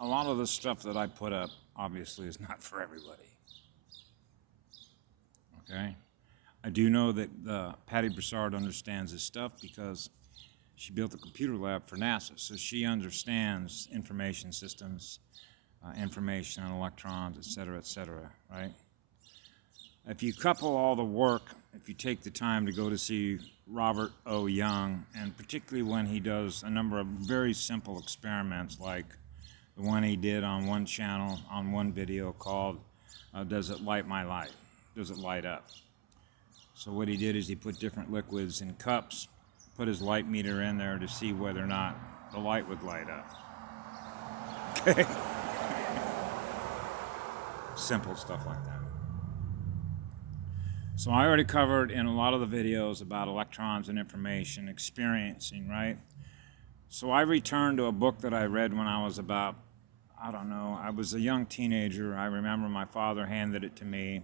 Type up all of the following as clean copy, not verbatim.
a lot of the stuff that I put up obviously is not for everybody. Okay? I do know that Patty Broussard understands this stuff because she built a computer lab for NASA, so she understands information systems, information on electrons, et cetera, right? If you couple all the work, if you take the time to go to see Robert O. Young, and particularly when he does a number of very simple experiments like the one he did on one channel, on one video called, Does It Light My Light? Does it light up? So what he did is he put different liquids in cups, put his light meter in there to see whether or not the light would light up. Okay? Simple stuff like that. So I already covered in a lot of the videos about electrons and information, experiencing, right? So I returned to a book that I read when I was about, I don't know, I was a young teenager. I remember my father handed it to me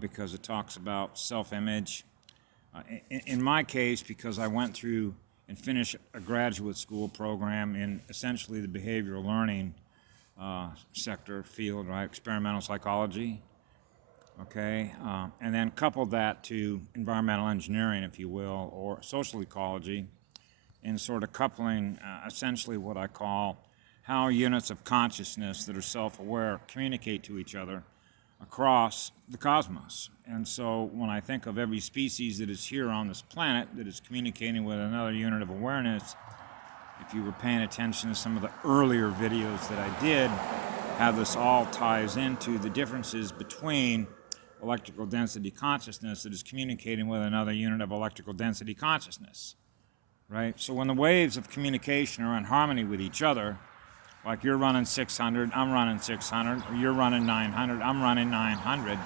because it talks about self-image. In my case, because I went through and finished a graduate school program in essentially the behavioral learning sector field, right? Experimental psychology. Okay, and then couple that to environmental engineering, if you will, or social ecology, in sort of coupling essentially what I call how units of consciousness that are self-aware communicate to each other across the cosmos. And so when I think of every species that is here on this planet that is communicating with another unit of awareness, if you were paying attention to some of the earlier videos that I did, how this all ties into the differences between electrical density consciousness that is communicating with another unit of electrical density consciousness, right? So when the waves of communication are in harmony with each other, like you're running 600, I'm running 600, or you're running 900, I'm running 900,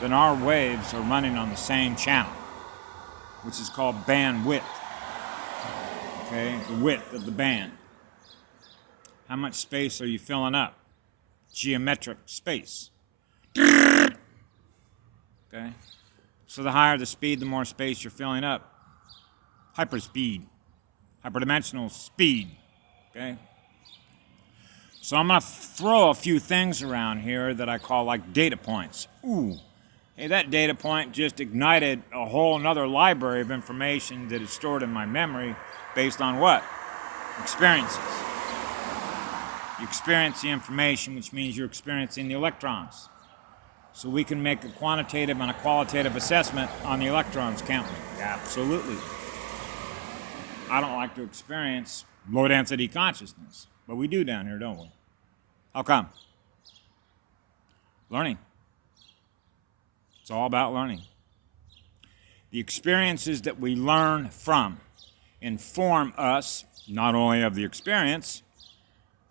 then our waves are running on the same channel, which is called bandwidth, okay? The width of the band. How much space are you filling up? Geometric space. Okay? So the higher the speed, the more space you're filling up. Hyperspeed. Hyperdimensional speed. Okay? So I'm going to throw a few things around here that I call like data points. Ooh. Hey, that data point just ignited a whole another library of information that is stored in my memory based on what? Experiences. You experience the information, which means you're experiencing the electrons. So we can make a quantitative and a qualitative assessment on the electrons, can't we? Absolutely. I don't like to experience low-density consciousness, but we do down here, don't we? How come? Learning. It's all about learning. The experiences that we learn from inform us, not only of the experience,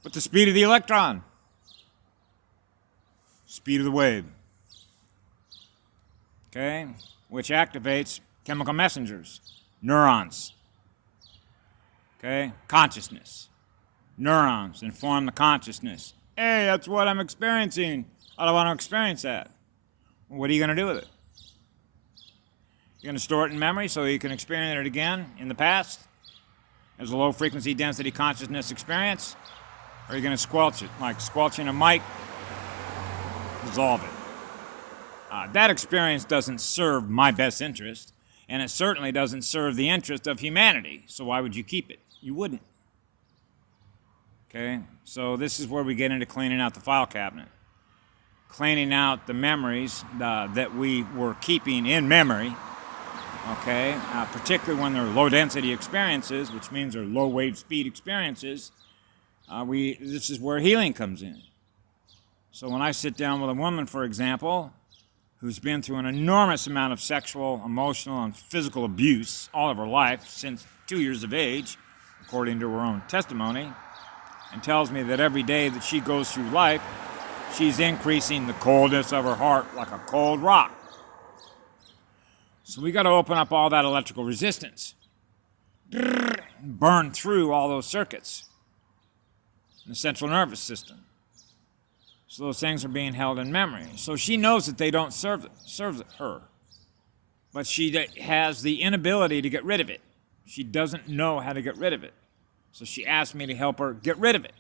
but the speed of the electron, speed of the wave. Okay, which activates chemical messengers, neurons. Okay, consciousness. Neurons inform the consciousness. Hey, that's what I'm experiencing. I don't want to experience that. Well, what are you going to do with it? You're going to store it in memory so you can experience it again in the past as a low frequency density consciousness experience? Or are you going to squelch it, like squelching a mic? Dissolve it. That experience doesn't serve my best interest, and it certainly doesn't serve the interest of humanity. So why would you keep it? You wouldn't. Okay, so this is where we get into cleaning out the file cabinet. Cleaning out the memories that we were keeping in memory, okay, particularly when they're low-density experiences, which means they're low-wave speed experiences. This is where healing comes in. So when I sit down with a woman, for example, who's been through an enormous amount of sexual, emotional, and physical abuse all of her life since 2 years of age, according to her own testimony, and tells me that every day that she goes through life, she's increasing the coldness of her heart like a cold rock. So we got to open up all that electrical resistance, burn through all those circuits in the central nervous system. So those things are being held in memory. So she knows that they don't serve her, but she has the inability to get rid of it. She doesn't know how to get rid of it. So she asked me to help her get rid of it.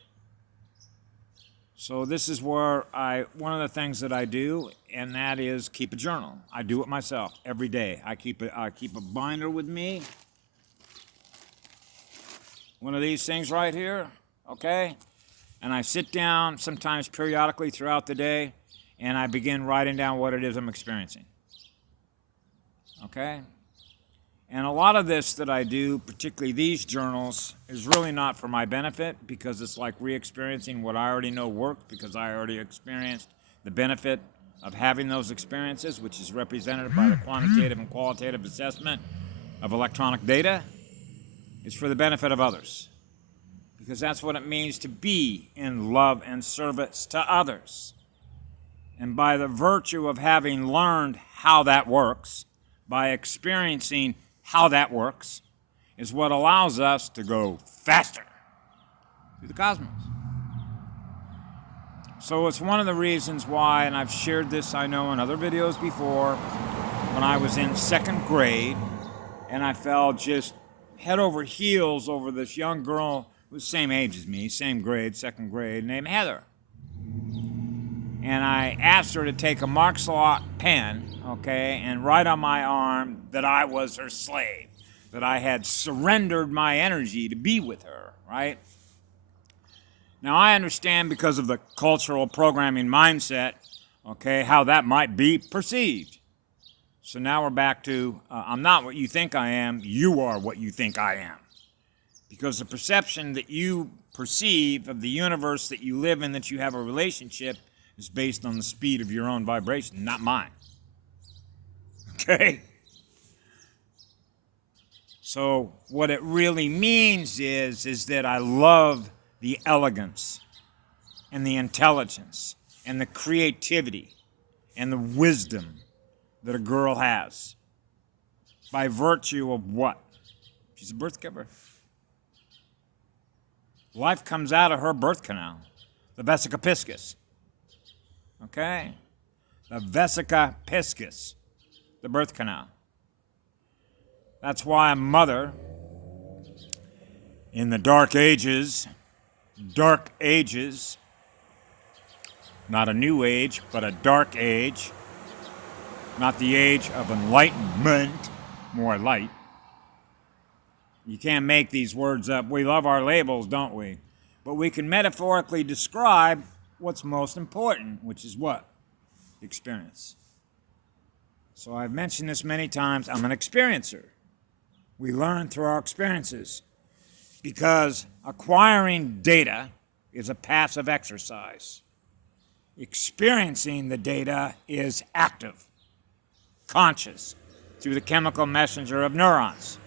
So this is where one of the things that I do, and that is keep a journal. I do it myself every day. I keep a binder with me. One of these things right here, okay? And I sit down sometimes periodically throughout the day, and I begin writing down what it is I'm experiencing. Okay? And a lot of this that I do, particularly these journals, is really not for my benefit, because it's like re-experiencing what I already know worked, because I already experienced the benefit of having those experiences, which is represented by the quantitative and qualitative assessment of electronic data. It's for the benefit of others, because that's what it means to be in love and service to others. And by the virtue of having learned how that works, by experiencing how that works, is what allows us to go faster through the cosmos. So it's one of the reasons why, and I've shared this, I know, in other videos before, when I was in second grade, and I fell just head over heels over this young girl who was the same age as me, same grade, second grade, named Heather. And I asked her to take a Mark's Law pen, okay, and write on my arm that I was her slave, that I had surrendered my energy to be with her, right? Now, I understand, because of the cultural programming mindset, okay, how that might be perceived. So now we're back to, I'm not what you think I am, you are what you think I am. Because the perception that you perceive of the universe that you live in, that you have a relationship, is based on the speed of your own vibration, not mine. Okay? So what it really means is that I love the elegance and the intelligence and the creativity and the wisdom that a girl has. By virtue of what? She's a birth giver. Life comes out of her birth canal, the vesica piscis. Okay? The vesica piscis, the birth canal. That's why a mother in the dark ages, not a new age, but a dark age, not the age of enlightenment, more light. You can't make these words up. We love our labels, don't we? But we can metaphorically describe what's most important, which is what? Experience. So I've mentioned this many times. I'm an experiencer. We learn through our experiences, because acquiring data is a passive exercise. Experiencing the data is active, conscious, through the chemical messenger of neurons.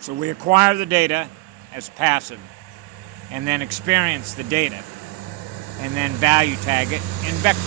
So we acquire the data as passive, and then experience the data, and then value tag it in vector.